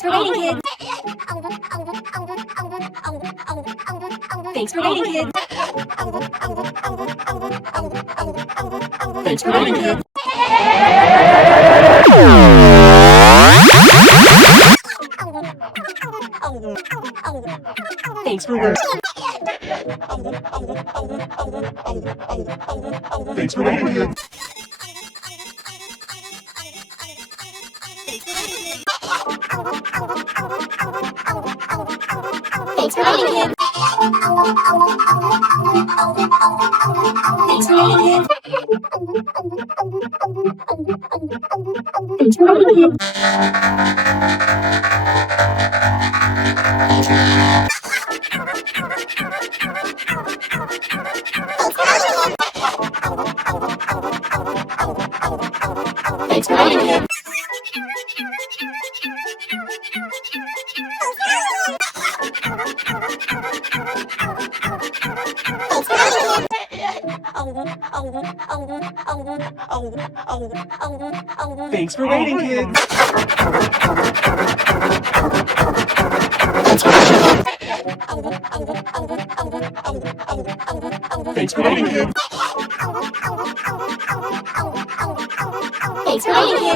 Thanks for waiting, kids. Thanks for waiting, kids. Thanks for waiting, kids. Thanks for waiting. Thanks for waiting, kids. Thanks for waiting, kids. Thanks for waiting, kids. Thanks for waiting, kids. Thanks for waiting, kids. Thanks for waiting, kids. Thanks for waiting, kids. Thanks for waiting, kids.